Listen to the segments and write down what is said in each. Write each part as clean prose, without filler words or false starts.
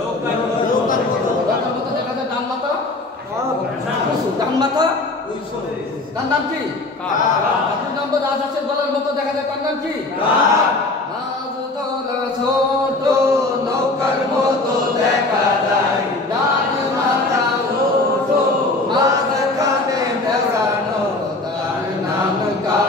নৌকার মতো দেখা যায় ডান মাথা ডান মাথা তার নাম কি? দুই নম্বর রাজহাঁসের গলার মতো দেখা যায় তার নাম কি? মাছ ধরা ছোট নৌকার মতো দেখা যায় ডান মাথা উঠো মাঝখানে দেখানো তার নাম কা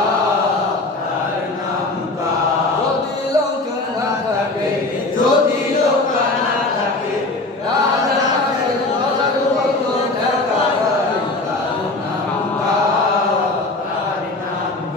যদি লৌকা না থাকে যদি লৌকা না থাকে রাজহাঁসের গলার মতো দেখা যায় তার নাম কা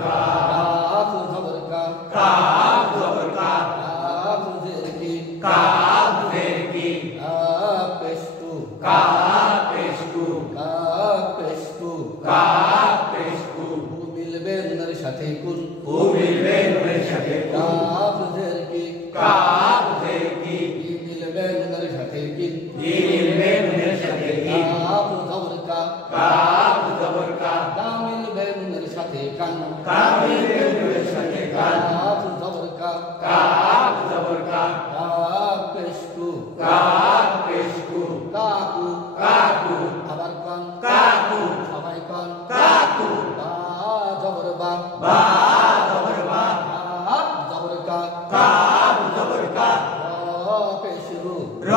কাফ জবর কা কাফ জবর কা কাফ জের কি কাফ জের কি কাফ পেশটু কাফ পেশটু কাফ পেশটু কাফ পেশটু ও মিলবে নুনের সাথে কুন ও মিলবে নুনের সাথে কুন কাফ জের কি কাফ জের কি ই মিলবে নুনের সাথে কিন ই মিলবে নুনের সাথে কি কাফ জবর কা কাফ জবর কা কা মিলবে নুনের সাথে কান কাফ মিলবে নুনের সাথে কান কাফ জবর কা কাফ জবর কা কাফ পেশটু কাফ পেশটু কাকু কাকু আবার কান কাকু সবাই কান কাকু বা জবর বা বা জবর বা কাফ জবর কা কাফ জবর কা র পেশরু র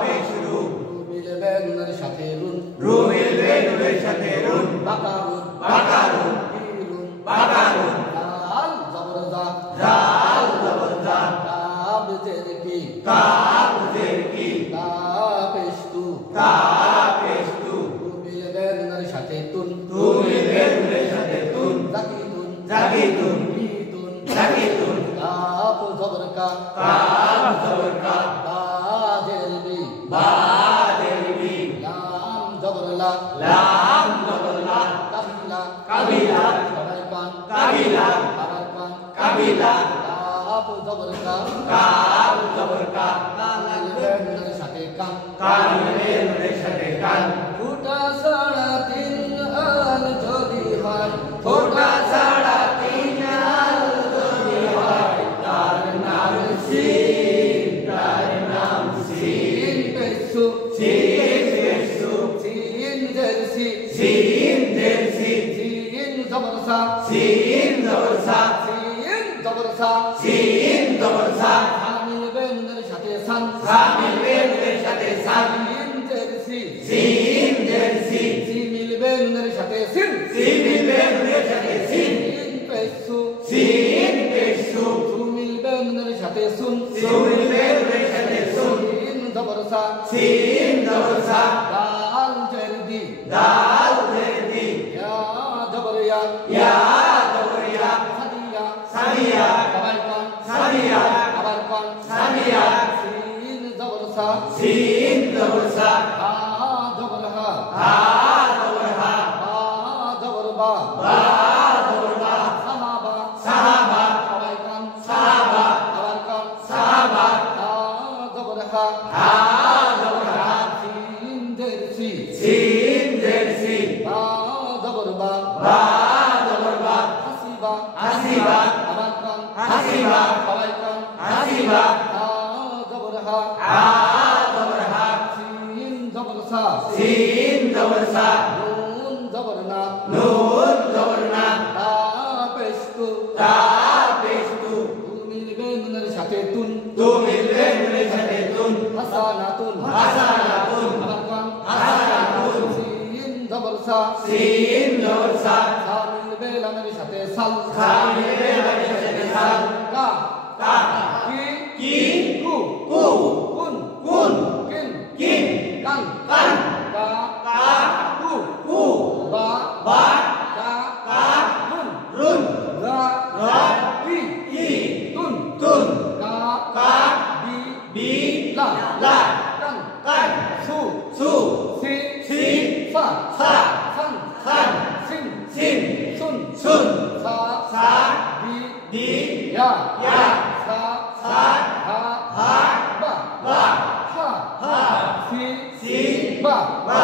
পেশরু রু মিলবে নুনের সাথে রুন রু মিলবে নুনের সাথে রুন বাকারুন বাকারুন ইরুন বাকারুন দাল জবর দা জাল জবর জা কাব জের কি কাফ জের কি কাফ পেশটু কাফ পেশটু রু মিলবে নুনের সাথে তুন তু মিলবে নুনের সাথে তুন জাকিতুন জাকিতুন ইতুন জাকিতুন কাফ জবর কা কাফ জবর কা বা জের বি বা জের বি লাম জবর লা লাম জবর লা কাবিলা কাবিলা সবাই কান কাবিলা আবার কান কাবিলা কাফ জবর কা কাফ জবর কা মিলবে নুনের সাথে কান কান মিলবে নুনের সাথে কান ফুটা সাড়া তিন আল যদি হয় ফোঁটা ছাড়া তিন আল যদি হয় তার নাম সিন তার নাম সিন তিন পেশু সিন পেশু তিন জার্সি সিন জেরসি তিন জবরসা সিন জবর সা তিন জবরসা সিন জবর সা মিলবে নুনের সাথে সান সা মিলবে নুনের সাথে সান তিন জার্সি সিন জেরসি সি মিলবে নুনের সাথে সিন সিন মিলবে নুনের সাথে সিন তিন পেশু সিন পেশু সু মিলবে নুনের সাথে সুন সু মিলবে নুনের সাথে সুন তিন জবরসা সিন জবর সা দাল জারদি দাল জেরদি ইয়া জবর ইয়া ইয়া জবর ইয়া সাদিয়া সাদিয়া সবাই কান সাদিয়া আবার কান সাদিয়া সিন জবরসা সিন জবর সা হা জবর হা হা জবর হা বা জবর বা বা জবর বা সাহাবা সাহাবা সবাই কান সাহাবা আবার কান সাহাবা হা জবর হা হা জবর হা সিন জারসি সিন জেরসি বা জবর বা বা জবর বা হাসিবা হাসিবা আবার কান হাসিবা সবাই কান হাসিবা হা জবর হা হা জবর হা সিন জবর সা সিন জবর সা নুন জবর না নুন জবর না তা পেশতু তা পেশতু তু মিলবে নুনের সাথে তুন তু মিলবে নুনের সাথে তুন হাসানাতুন হাসানাতুন আবার কান হাসানাতুন সিন জবর সা সিন জবর সা সা মিলবে লামের সাথে সাল সা মিলবে নুনের সাথে সাল কা কা কি কি কু কু কুন কুন কিন কিন কান কান কা কা কু কু বা বা কা কা কুন রুন রা রা কি কি তুন তুন কা কা বি বি লা লা কান কান সু সু সি সি ফা ফা সান খান সিন সিন সুন সুন সা সা বি দি ইয়া ইয়া সা সা হা হা বা বা হা হা সি সি বা বা